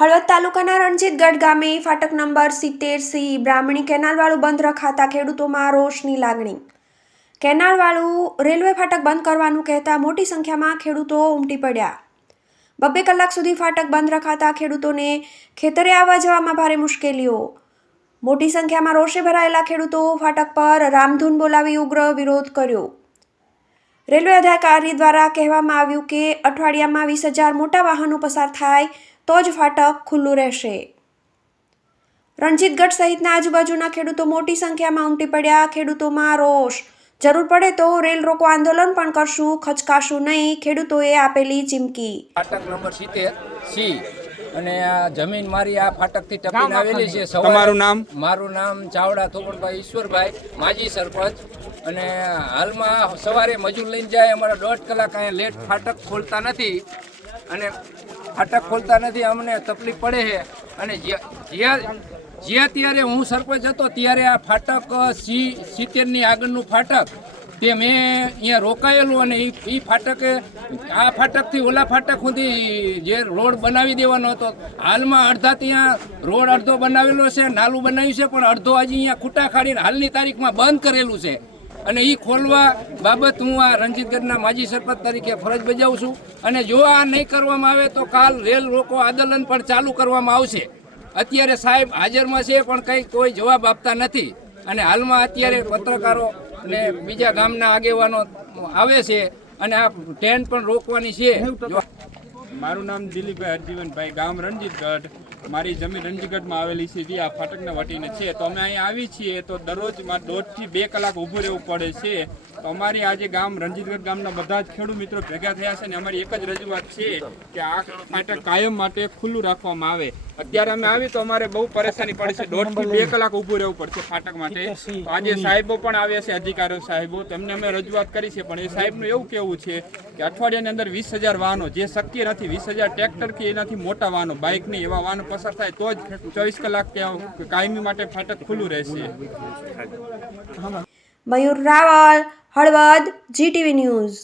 હળવદ તાલુકાના રણજીતગઢ ગામે ફાટક નંબર સિત્તેર સી બ્રાહ્મણી કેનાલવાળું બંધ રખાતા ખેડૂતોમાં રોષની લાગણી. કેનાલવાળું રેલવે ફાટક બંધ કરવાનું કહેતા મોટી સંખ્યામાં ખેડૂતો ઉમટી પડ્યા. બબ્બે કલાક સુધી ફાટક બંધ રખાતા ખેડૂતોને ખેતરે આવવા જવામાં ભારે મુશ્કેલીઓ. મોટી સંખ્યામાં રોષે ભરાયેલા ખેડૂતો ફાટક પર રામધૂન બોલાવી ઉગ્ર વિરોધ કર્યો. રેલવે અધિકારી દ્વારા કહેવામાં આવ્યું કે અઠવાડિયામાં વીસ હજાર મોટા વાહનો પસાર થાય તો જ ફાટક ખુલ્લું રહેશે. રણજીતગઢ સહિતના આજુબાજુના ખેડૂતો મોટી સંખ્યામાં ઉમટી પડ્યા. ખેડૂતોમાં રોષ. જરૂર પડે તો રેલ રોકો આંદોલન પણ કરશું. ખચકાશું નહીં. ખેડૂતોએ આપેલી ચીમકી. ફાટક નંબર સિત્તેર સી. અને આ જમીન મારી આ ફાટકથી ટપીને આવેલી છે તમારું નામ? મારું નામ ચાવડા થોપડભાઈ ઈશ્વરભાઈ માજી સરપંચ. અને હાલમાં સવારે મજૂર લઈને જાય. અમારા દોઢ કલાક અહીંયા લેટ ફાટક ખોલતા નથી. અને ફાટક ખોલતા નથી, અમને તકલીફ પડે છે. અને જ્યાં જ્યાં ત્યારે હું સરપંચ હતો, ત્યારે આ ફાટક સી, સિત્તેરની આગળનું ફાટક, તે મેં અહીંયા રોકાયેલું અને એ ફાટકે, આ ફાટકથી ઓલા ફાટક સુધી જે રોડ બનાવી દેવાનો હતો, હાલમાં અડધા ત્યાં રોડ અડધો બનાવેલો છે, નાલું બનાવ્યું છે, પણ અડધો હજી અહીંયા ખૂટા ખાડીને હાલની તારીખમાં બંધ કરેલું છે. અને એ ખોલવા બાબત હું આ રણજીતગઢના માજી સરપંચ તરીકે ફરજ બજાવું છું. અને જો આ નહીં કરવામાં આવે તો કાલ રેલ રોકો આંદોલન પણ ચાલુ કરવામાં આવશે. અત્યારે સાહેબ હાજરમાં છે પણ કંઈ કોઈ જવાબ આપતા નથી. અને હાલમાં અત્યારે પત્રકારો ને બીજા ગામના આગેવાનો આવે છે અને આ ટ્રેન પણ રોકવાની છે. મારું નામ દિલીપભાઈ હરજીવનભાઈ, ગામ રણજીતગઢ. મારી જમીન રણજીતગઢમાં આવેલી છે, જે આ ફાટકને વટીને છે. તો અમે અહીં આવી છીએ તો દરરોજ મારે દોઢથી બે કલાક ઊભું રહેવું પડે છે. તો અમારી આજે ગામ રણજીતગઢ ગામના બધા જ ખેડૂત મિત્રો ભેગા થયા છે અને અમારી એક જ રજૂઆત છે કે આ ફાટક કાયમ માટે ખુલ્લું રાખવામાં આવે. અત્યારે અમે આવી તો અમારે બહુ પરેશાની પડશે દોઢથી બે કલાક ઊભું રહેવું પડશે ફાટક માટે. આજે સાહેબો પણ આવ્યા છે, અધિકારીઓ સાહેબો. તેમને અમે રજૂઆત કરી છે, પણ એ સાહેબનું એવું કેવું છે કે અઠવાડિયાની અંદર વીસ હજાર વાહનો, જે શક્ય નથી, વીસ હજાર ટ્રેક્ટર કે એનાથી મોટા વાહનો બાઇક નહીં એવા વાહનો પસાર થાય, તો જ ચોવીસ કલાક ત્યાં કાયમી માટે ફાટક ખુલ્લું રહેશે. Mayur Raval, Halvad GTV news.